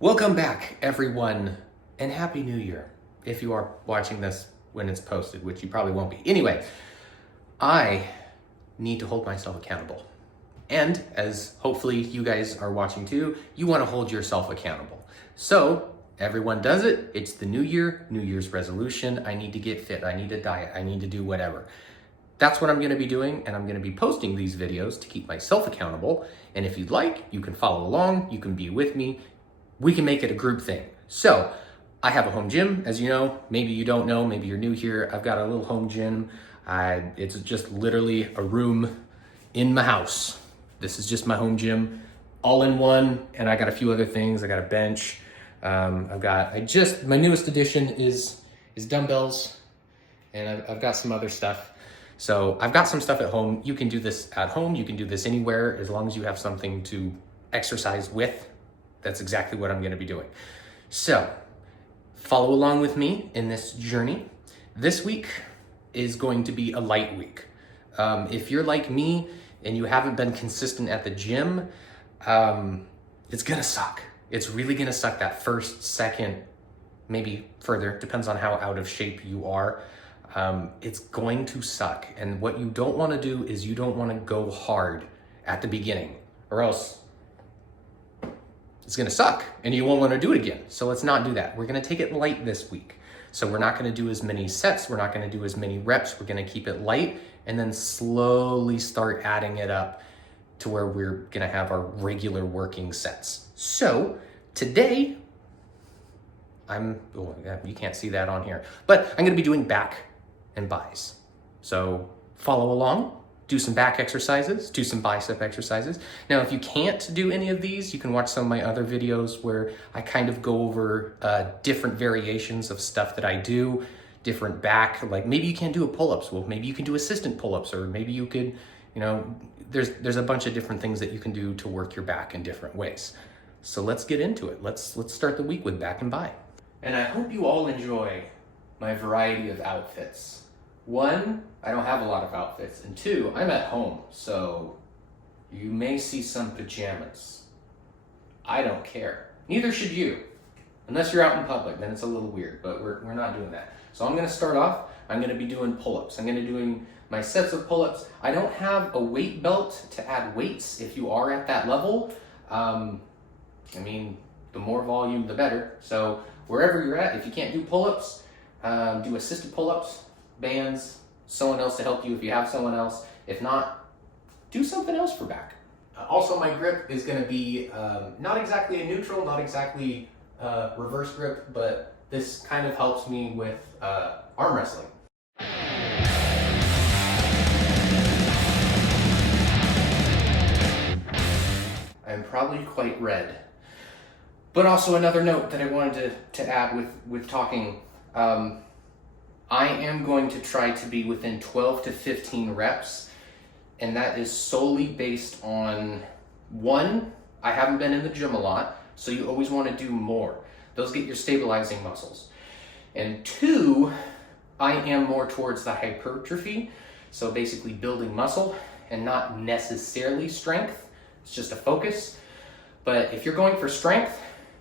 Welcome back, everyone, and Happy New Year, if you are watching this when it's posted, which you probably won't be. Anyway, I need to hold myself accountable. And as hopefully you guys are watching too, you want to hold yourself accountable. So everyone does it. It's the new year, New Year's resolution. I need to get fit. I need a diet. I need to do whatever. That's what I'm going to be doing, and I'm going to be posting these videos to keep myself accountable. And if you'd like, you can follow along. You can be with me. We can make it a group thing. So I have a home gym, as you know. Maybe you don't know, maybe you're new here. I've got a little home gym. It's just literally a room in my house. This is just my home gym, all in one. And I got a few other things. I got a bench. My newest addition is dumbbells, and I've got some other stuff. So I've got some stuff at home. You can do this at home. You can do this anywhere as long as you have something to exercise with. That's exactly what I'm going to be doing. So follow along with me in this journey. This week is going to be a light week. If you're like me and you haven't been consistent at the gym, it's going to suck. It's really going to suck that first, second, maybe further, depends on how out of shape you are. It's going to suck. And what you don't want to do is you don't want to go hard at the beginning, or else it's gonna suck and you won't want to do it again. So let's not do that. We're gonna take it light this week. So we're not gonna do as many sets. We're not gonna do as many reps. We're gonna keep it light and then slowly start adding it up to where we're gonna have our regular working sets. So today, you can't see that on here, but I'm gonna be doing back and buys. So follow along. Do some back exercises, do some bicep exercises. Now, if you can't do any of these, you can watch some of my other videos where I kind of go over different variations of stuff that I do, different back, like maybe you can't do a pull-ups. Well, maybe you can do assistant pull-ups, or maybe you could, there's a bunch of different things that you can do to work your back in different ways. So let's get into it. Let's start the week with back and bi. And I hope you all enjoy my variety of outfits. One, I don't have a lot of outfits, and two, I'm at home, so you may see some pajamas. I don't care. Neither should you. Unless you're out in public, then it's a little weird, but we're not doing that. So I'm gonna start off, I'm gonna be doing pull-ups. I'm gonna be doing my sets of pull-ups. I don't have a weight belt to add weights if you are at that level. The more volume, the better. So wherever you're at, if you can't do pull-ups, do assisted pull-ups, bands, someone else to help you if you have someone else. If not, do something else for back. Also, my grip is going to be not exactly a neutral, not exactly reverse grip, but this kind of helps me with arm wrestling. I'm probably quite red. But also another note that I wanted to add with talking, I am going to try to be within 12 to 15 reps, and that is solely based on, one, I haven't been in the gym a lot, so you always want to do more. Those get your stabilizing muscles. And two, I am more towards the hypertrophy, so basically building muscle and not necessarily strength. It's just a focus. But if you're going for strength,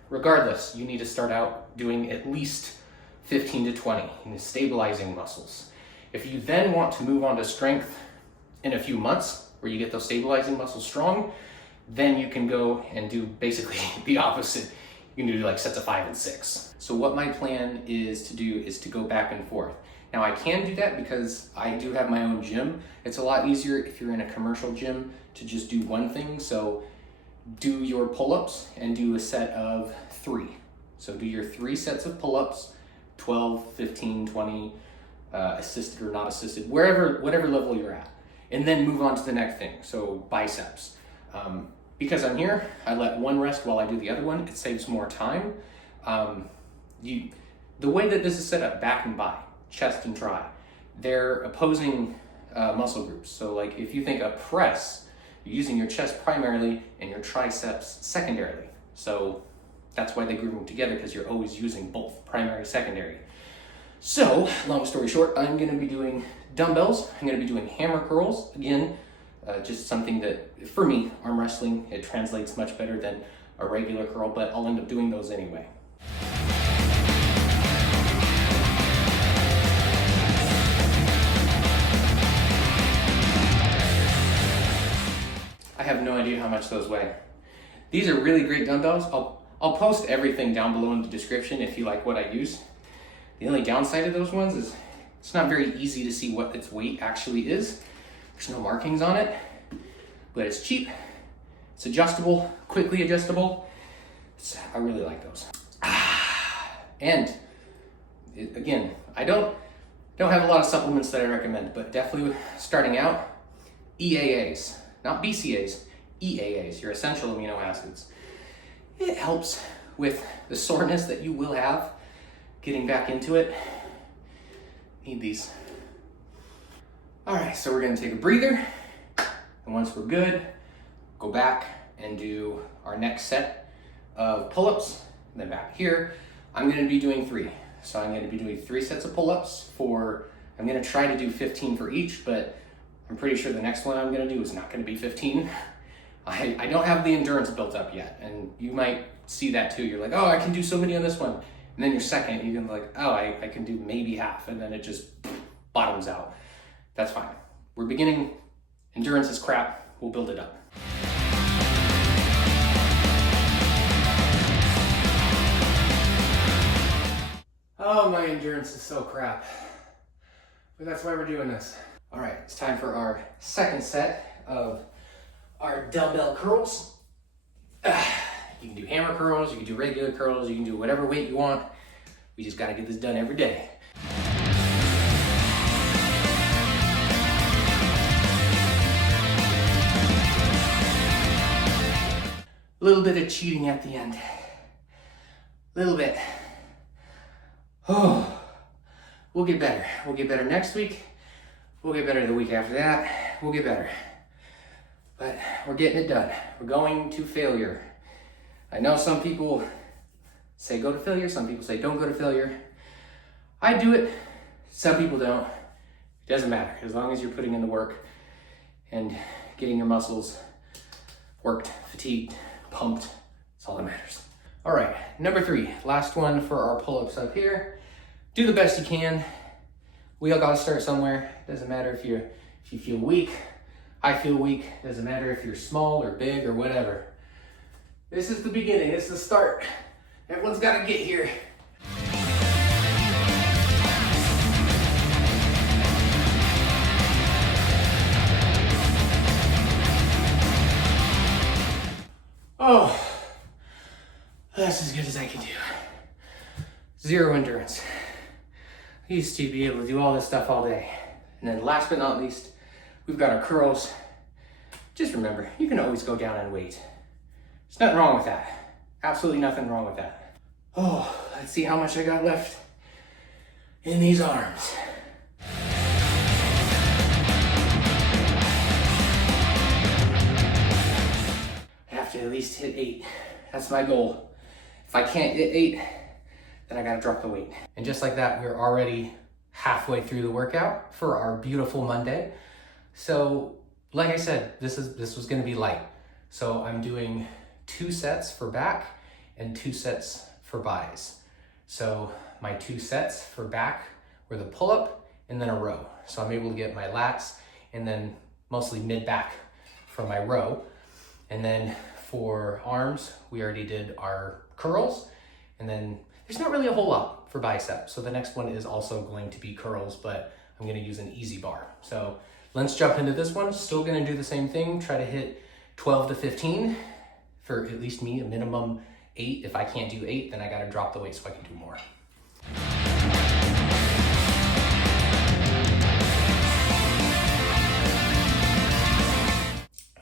regardless, you need to start out doing at least 15 to 20 in stabilizing muscles. If you then want to move on to strength in a few months, where you get those stabilizing muscles strong, then you can go and do basically the opposite. You can do like sets of 5 and 6. So what my plan is to do is to go back and forth. Now I can do that because I do have my own gym. It's a lot easier if you're in a commercial gym to just do one thing. So do your pull-ups and do a set of 3. So do your 3 sets of pull-ups, 12, 15, 20, assisted or not assisted, whatever level you're at. And then move on to the next thing, so biceps. Because I'm here, I let one rest while I do the other one. It saves more time. The way that this is set up, back and bi, chest and tri, they're opposing muscle groups. So like if you think a press, you're using your chest primarily and your triceps secondarily. So that's why they group them together, because you're always using both, primary, secondary. So, long story short, I'm going to be doing dumbbells. I'm going to be doing hammer curls. Again, just something that, for me, arm wrestling, it translates much better than a regular curl, but I'll end up doing those anyway. I have no idea how much those weigh. These are really great dumbbells. I'll post everything down below in the description if you like what I use. The only downside of those ones is it's not very easy to see what its weight actually is. There's no markings on it, but it's cheap. It's adjustable, quickly adjustable. I really like those. And again, I don't have a lot of supplements that I recommend, but definitely starting out, EAAs, not BCAAs, EAAs, your essential amino acids. It helps with the soreness that you will have getting back into it. Need these. All right, so we're gonna take a breather, and once we're good, go back and do our next set of pull-ups. And then back here, I'm gonna be doing 3. So I'm gonna be doing 3 sets of pull-ups I'm gonna try to do 15 for each, but I'm pretty sure the next one I'm gonna do is not gonna be 15. I don't have the endurance built up yet, and you might see that too. You're like, oh, I can do so many on this one. And then your second, you can be like, oh, I can do maybe half, and then it just bottoms out. That's fine. We're beginning, endurance is crap, we'll build it up. Oh, my endurance is so crap. But that's why we're doing this. All right, it's time for our second set of our dumbbell curls. You can do hammer curls, you can do regular curls, you can do whatever weight you want. We just gotta get this done every day. A little bit of cheating at the end. A little bit. Oh, we'll get better. We'll get better next week. We'll get better the week after that. We'll get better. But we're getting it done. We're going to failure. I know some people say go to failure. Some people say don't go to failure. I do it. Some people don't. It doesn't matter. As long as you're putting in the work and getting your muscles worked, fatigued, pumped, that's all that matters. All right, number 3, last one for our pull-ups up here. Do the best you can. We all gotta start somewhere. Doesn't matter if you feel weak. I feel weak. Doesn't matter if you're small or big or whatever. This is the beginning. This is the start. Everyone's gotta get here. Oh, that's as good as I can do. 0 endurance. I used to be able to do all this stuff all day. And then last but not least, we've got our curls. Just remember, you can always go down in weight. There's nothing wrong with that. Absolutely nothing wrong with that. Oh, let's see how much I got left in these arms. I have to at least hit 8. That's my goal. If I can't hit 8, then I gotta drop the weight. And just like that, we're already halfway through the workout for our beautiful Monday. So, like I said, this was gonna be light. So I'm doing 2 sets for back and 2 sets for buys. So my 2 sets for back were the pull-up and then a row. So I'm able to get my lats and then mostly mid-back for my row. And then for arms, we already did our curls. And then there's not really a whole lot for bicep. So the next one is also going to be curls, but I'm gonna use an easy bar. So let's jump into this one. Still gonna do the same thing. Try to hit 12 to 15 for at least me, a minimum 8. If I can't do 8, then I gotta drop the weight so I can do more.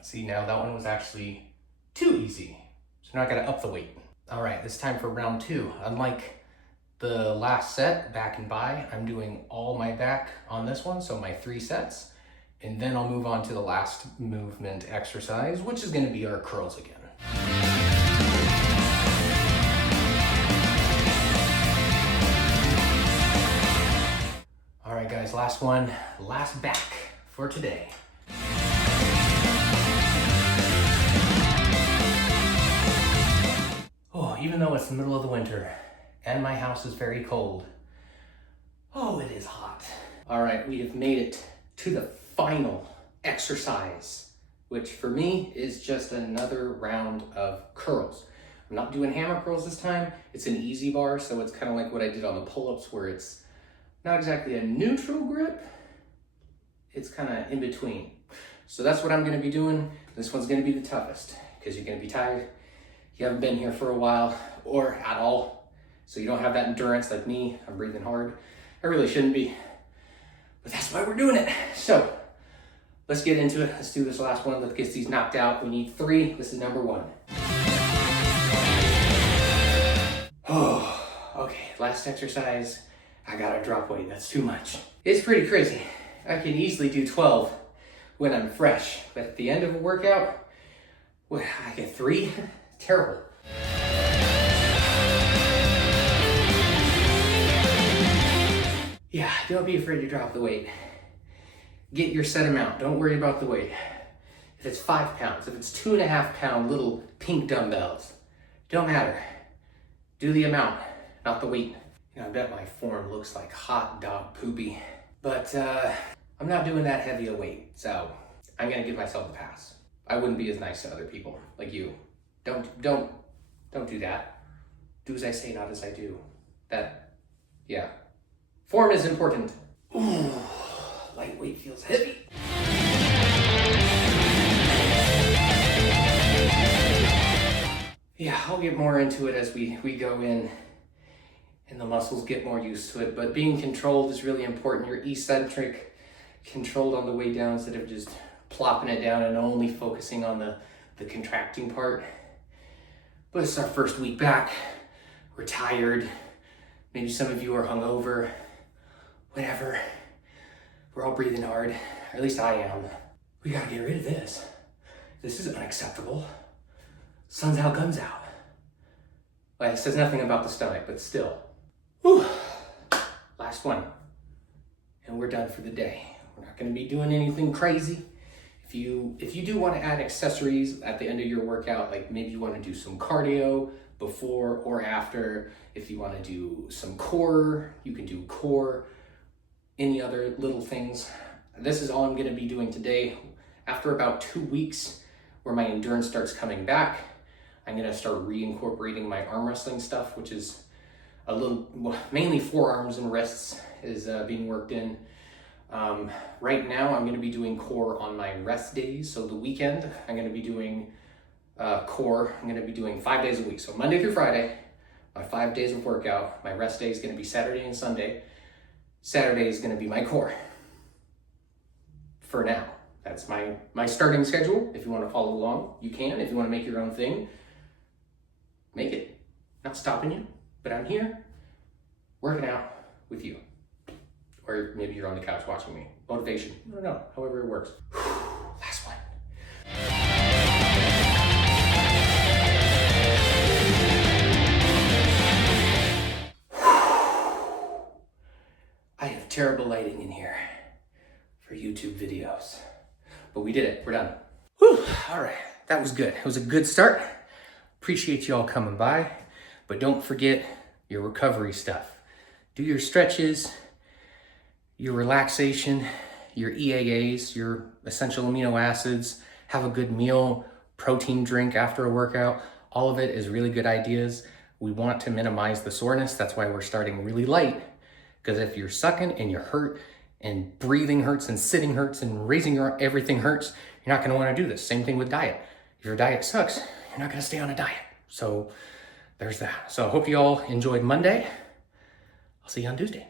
See, now that one was actually too easy. So now I gotta up the weight. All right, it's time for round 2. Unlike the last set, back and by, I'm doing all my back on this one, so my 3 sets. And then I'll move on to the last movement exercise, which is gonna be our curls again. All right, guys, last one, last back for today. even though it's the middle of the winter and my house is very cold, oh, it is hot. All right, we have made it to the final exercise, which for me is just another round of curls. I'm not doing hammer curls this time. It's an easy bar, so it's kind of like what I did on the pull-ups, where it's not exactly a neutral grip. It's kind of in between. So that's what I'm gonna be doing. This one's gonna be the toughest because you're gonna be tired. You haven't been here for a while or at all, so you don't have that endurance like me. I'm breathing hard. I really shouldn't be, but that's why we're doing it. So let's get into it. Let's do this last one. Let's get these knocked out. We need 3. This is number 1. Oh, okay, last exercise. I gotta drop weight. That's too much. It's pretty crazy. I can easily do 12 when I'm fresh, but at the end of a workout, well, I get 3. Terrible. Yeah, don't be afraid to drop the weight. Get your set amount. Don't worry about the weight. If it's 5 pounds, if it's 2.5 pound little pink dumbbells, don't matter. Do the amount, not the weight. You know, I bet my form looks like hot dog poopy, but I'm not doing that heavy a weight, so I'm gonna give myself a pass. I wouldn't be as nice to other people like you. Don't do that. Do as I say, not as I do. Yeah. Form is important. Ooh, lightweight feels heavy. Yeah, I'll get more into it as we go in and the muscles get more used to it. But being controlled is really important. You're eccentric, controlled on the way down instead of just plopping it down and only focusing on the contracting part. But it's our first week back. We're tired. Maybe some of you are hungover. Whatever. We're all breathing hard. Or at least I am. We gotta get rid of this. This is unacceptable. Sun's out, guns out. Well, it says nothing about the stomach, but still. Whew. Last one. And we're done for the day. We're not gonna be doing anything crazy. If you do want to add accessories at the end of your workout, like maybe you want to do some cardio before or after, if you want to do some core, you can do core, any other little things. This is all I'm going to be doing today. After about 2 weeks where my endurance starts coming back, I'm going to start reincorporating my arm wrestling stuff, which is mainly forearms and wrists is being worked in. Right now I'm going to be doing core on my rest days. So the weekend I'm going to be doing core. I'm going to be doing 5 days a week. So Monday through Friday, my 5 days of workout. My rest day is going to be Saturday and Sunday. Saturday is going to be my core. For now, that's my starting schedule. If you want to follow along, you can. If you want to make your own thing, make it. Not stopping you, but I'm here working out with you. Or maybe you're on the couch watching me. Motivation, I don't know, however it works. Last one. I have terrible lighting in here for YouTube videos, but we did it, we're done. Whew, all right, that was good. It was a good start. Appreciate you all coming by, but don't forget your recovery stuff. Do your stretches, your relaxation, your EAAs, your essential amino acids, have a good meal, protein drink after a workout. All of it is really good ideas. We want to minimize the soreness. That's why we're starting really light. Because if you're sucking and you're hurt and breathing hurts and sitting hurts and raising your everything hurts, you're not going to want to do this. Same thing with diet. If your diet sucks, you're not going to stay on a diet. So there's that. So I hope you all enjoyed Monday. I'll see you on Tuesday.